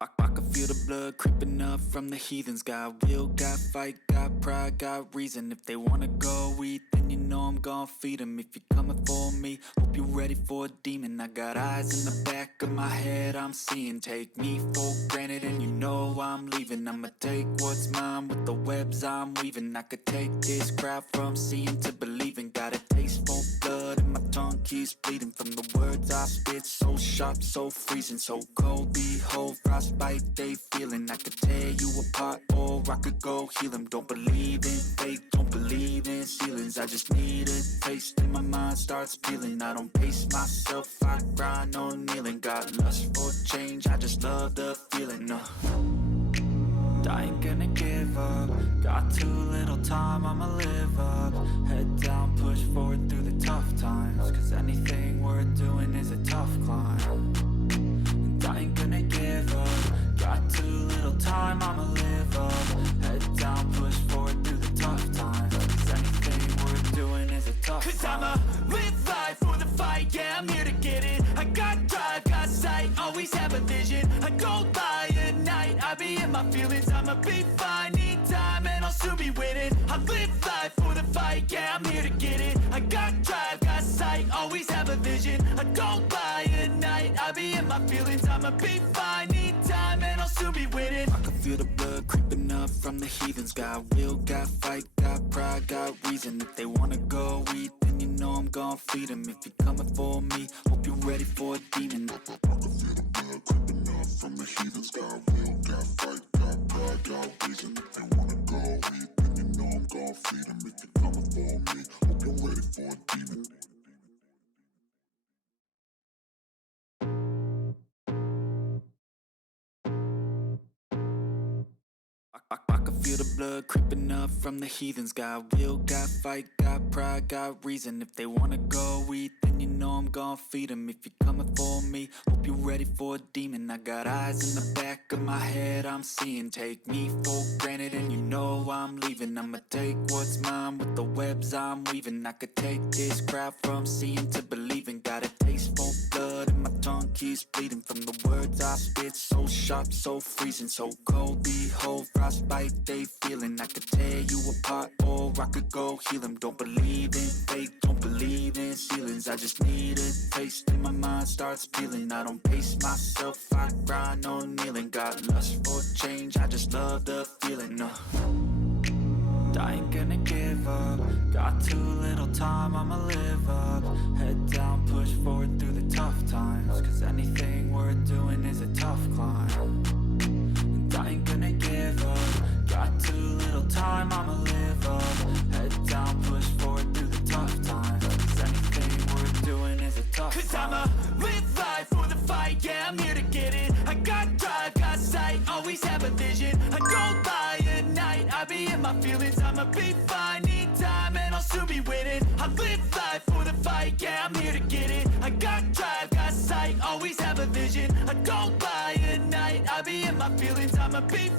I can feel the blood creeping up from the heathens. Got will, got fight, got pride, got reason. If they wanna go eat, then you know I'm gon' feed them. If you're coming for me, hope you're ready for a demon. I got eyes in the back of my head, I'm seeing. Take me for granted and you know I'm leaving. I'ma take what's mine with the webs I'm weaving. I could take this crowd from seeing to believing. Got a taste for blood and my tongue keeps bleeding. From the words I spit, so sharp, so freezing, so cold. Behold, frostbite they feeling. I could tear you apart or I could go heal them. Don't believe in fate, don't believe in ceilings. I just need a taste and my mind starts peeling. I don't pace myself, I grind on kneeling. Got lust for change, I just love the feeling. I ain't gonna give up. Got too little time, I'ma live up. Head down, push forward through the tough times. Cause anything worth doing is a tough climb. And I ain't gonna give up. Got too little time, I'ma live up. Head down, push forward through the tough times. Cause anything worth doing is a tough climb. Cause I'ma live life for the fight, yeah, I'm here to get it. I got drive, got sight, always have a vision. I go by at night, I be in my feelings. I'ma be fine, need time and I'll soon be winning. I live life for the fight, yeah, I'm here to get it. I got drive, got sight, always have a vision. I go by at night, I be in my feelings. I'ma be fine, need time and I'll soon be winning. I can feel the blood creeping up from the heathens. Got will, got fight, got pride, got reason. If they wanna go eat, then you know I'm gon' feed them. If you're coming for me, hope you're ready for a demon. I can feel the blood creeping up from the heathens. Got will, got fight, got pride, got reason. If they wanna go eat, then you know I'm gon' feed them. If you're coming for me, hope you're ready for a demon. I can feel the blood creeping up from the heathens. Got will, got fight, got pride, got reason. If they wanna go eat, then you know I'm gon' feed them. If you're coming for me, hope you're ready for a demon. I got eyes in the back of my head, I'm seeing. Take me for granted and you know I'm leaving. I'ma take what's mine with the webs I'm weaving. I could take this crowd from seeing to believing. Got a taste for blood and my tongue keeps bleeding. From the words I spit, so sharp, so freezing, so cold. Behold, frostbite they feeling. I could tear you apart or I could go heal them. Don't believe in fate, don't believe in ceilings. I just need a taste and my mind starts peeling. I don't pace myself, I grind on kneeling. Got lust for change, I just love the feeling. I ain't gonna give up. Got too little time, I'ma live up. Head down, push forward through the tough times. Cause anything worth doing is a tough climb. And I ain't gonna give up. Got too little time, I'ma live up. Head down, push forward through the tough times. Cause anything worth doing is a tough climb. Cause I'ma live life for the fight, yeah, I'm here to get it. I got drive, got sight, always have a vision. I go by at night, I be in my feelings. I'ma be fine, need time and I'll soon be winning. I live life for the fight, yeah, I'm here to get it. I got drive, got sight, always have a vision. I go by at night, I be in my feelings. I'ma be